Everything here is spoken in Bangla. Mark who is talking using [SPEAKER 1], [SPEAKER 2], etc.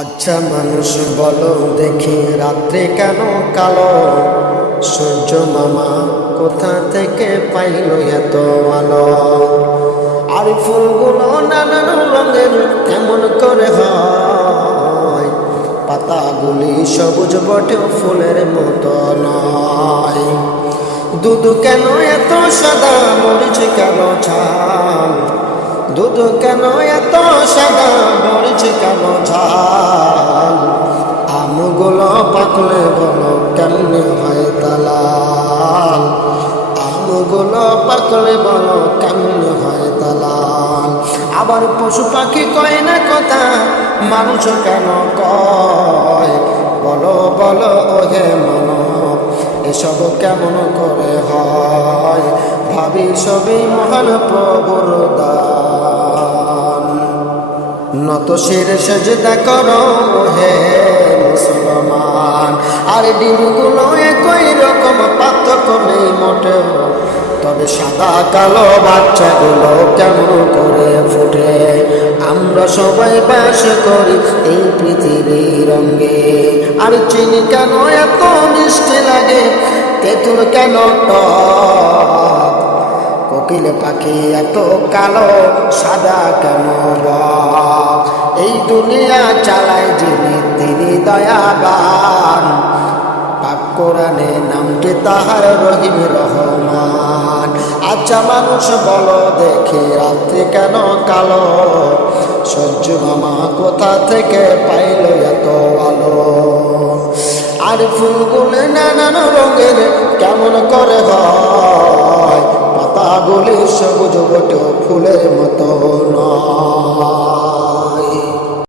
[SPEAKER 1] আচ্ছা মানুষ বলো, দেখি রাত্রে কেন কালো? সূর্য মামা কোথা থেকে পাইল এত আলো? আর ফুলগুলো নানান রঙের, কেমন করে হয়? পাতাগুলি সবুজ বটে, ফুলের মতো নয়। দুধ কেন এত সাদা, মরিচ কেন ছাল দুধ কেন এত সাদা, মরিচ কেন ঝাল? কেমনে হয় দালাল। আমগুলো পাকলে বলো কেমনে হয় দালাল। আবার পশু পাখি কয় না কথা, মানুষ কেন কয়? বলো বলো, ওহে মানব, এসব কেমন করে হয়? ভাবি সবই মহান প্রভুর দান। নত শির সেজদা করো হে আর ডিমগুলো একই রকম, পার্থক্য নেই মোটেও। তবে সাদা কালো বাচ্চাগুলো কেমন করে ফুটে? আমরা সবাই বাস করি এই পৃথিবীর রঙ্গে আর চিনি কেন এত মিষ্টি লাগে? তেঁতুল কেন টক? কোকিল পাখি এত কালো, সাদা কেন? এই দুনিয়া চালায় যিনি, তিনি দয়াবান। পাক কোরআনে নামটি তাহার রহিম রহমান। আচ্ছা মানুষ বলো দেখে, রাত্রি কেন কালো? সহ্য মামা কোথা থেকে পাইল এত আলো? আর ফুলগুলো নানান রঙের, কেমন করে হয়? পাতাগুলি সবুজ বটে, ফুলের মতো নয়।